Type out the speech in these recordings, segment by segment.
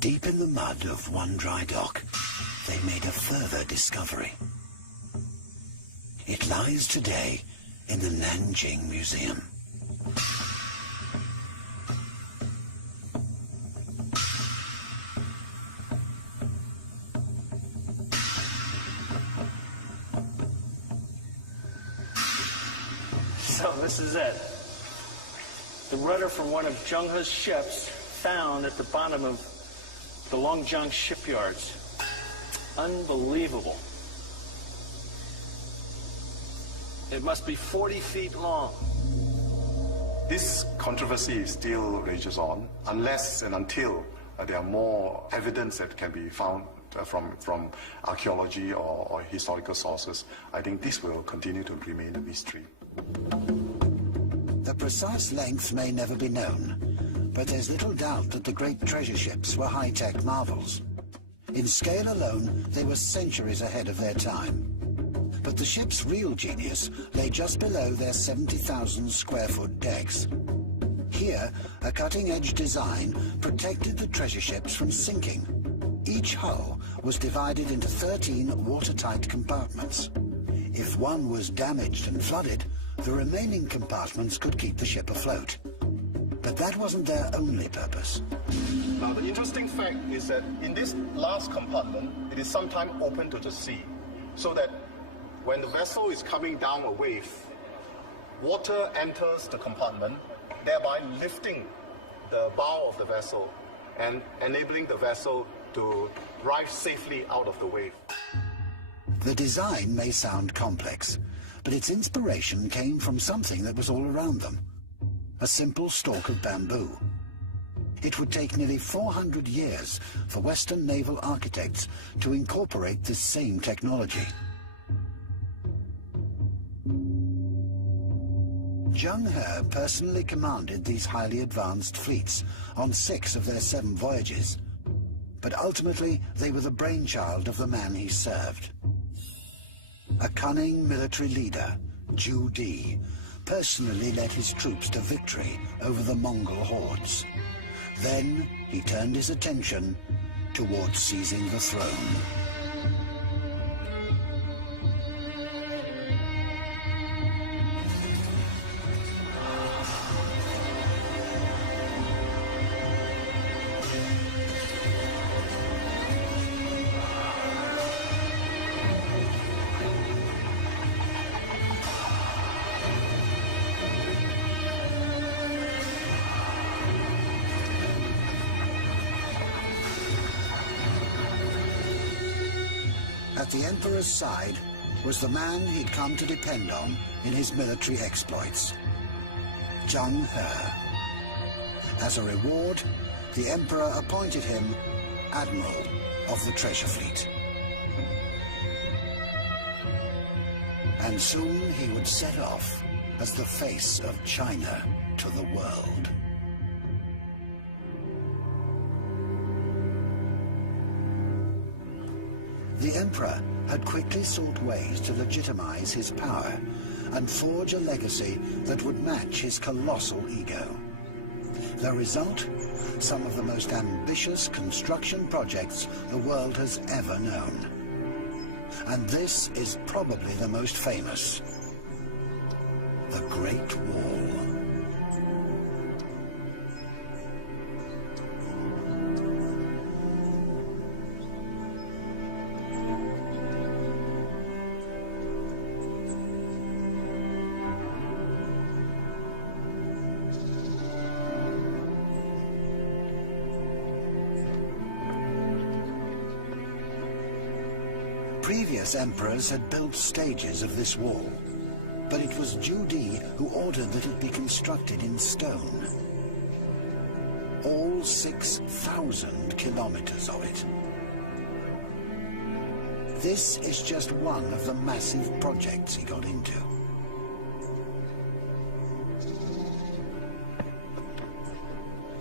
Deep in the mud of one dry dock, they made a further discovery. It lies today in the Nanjing Museum. So this is it. The rudder from one of Zheng He's ships found at the bottom of the Longjiang shipyards. Unbelievable. It must be 40 feet long. This controversy still rages on unless and until there are more evidence that can be found from archaeology or historical sources. I think this will continue to remain a mystery. The precise length may never be known, but there's little doubt that the great treasure ships were high-tech marvels. In scale alone, they were centuries ahead of their time. But the ship's real genius lay just below their 70,000 square foot decks. Here, a cutting-edge design protected the treasure ships from sinking. Each hull was divided into 13 watertight compartments. If one was damaged and flooded, the remaining compartments could keep the ship afloat. But that wasn't their only purpose. Now, the interesting fact is that in this last compartment, it is sometimes open to the sea, so that when the vessel is coming down a wave, water enters the compartment, thereby lifting the bow of the vessel and enabling the vessel to ride safely out of the wave. The design may sound complex, but its inspiration came from something that was all around them. A simple stalk of bamboo. It would take nearly 400 years for Western naval architects to incorporate this same technology. Zheng He personally commanded these highly advanced fleets on 6 of their 7 voyages, but ultimately they were the brainchild of the man he served. A cunning military leader, Zhu Di, personally led his troops to victory over the Mongol hordes. Then he turned his attention towards seizing the throne. At the Emperor's side was the man he'd come to depend on in his military exploits, Zheng He. As a reward, the Emperor appointed him Admiral of the Treasure Fleet. And soon he would set off as the face of China to the world. The Emperor had quickly sought ways to legitimize his power and forge a legacy that would match his colossal ego. The result? Some of the most ambitious construction projects the world has ever known. And this is probably the most famous: the Great Wall. Previous emperors had built stages of this wall, but it was Zhu Di who ordered that it be constructed in stone. All 6,000 kilometers of it. This is just one of the massive projects he got into.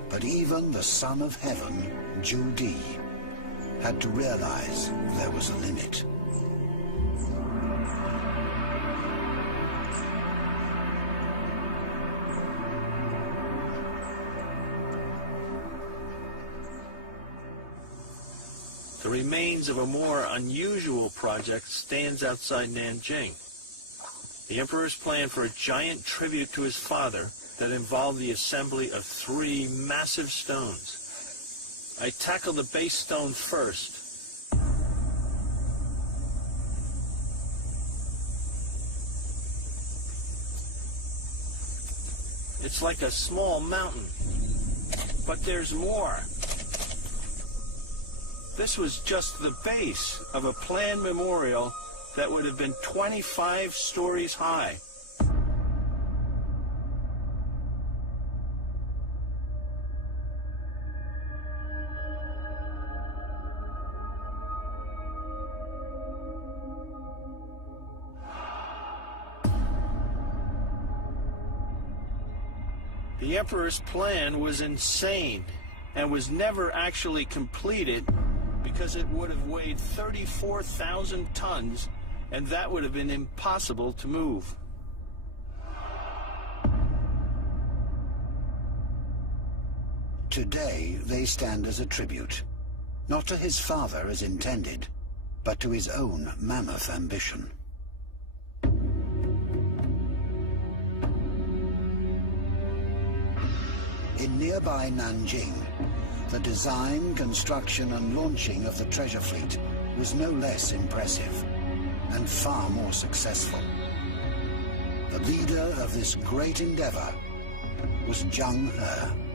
But even the Son of Heaven, Zhu Di, had to realize there was a limit. The remains of a more unusual project stands outside Nanjing. The emperor's plan for a giant tribute to his father that involved the assembly of 3 massive stones. I tackle the base stone first. It's like a small mountain, but there's more. This was just the base of a planned memorial that would have been 25 stories high. The emperor's plan was insane and was never actually completed because it would have weighed 34,000 tons, and that would have been impossible to move. Today, they stand as a tribute, not to his father as intended, but to his own mammoth ambition. In nearby Nanjing, the design, construction and launching of the treasure fleet was no less impressive and far more successful. The leader of this great endeavor was Zheng He.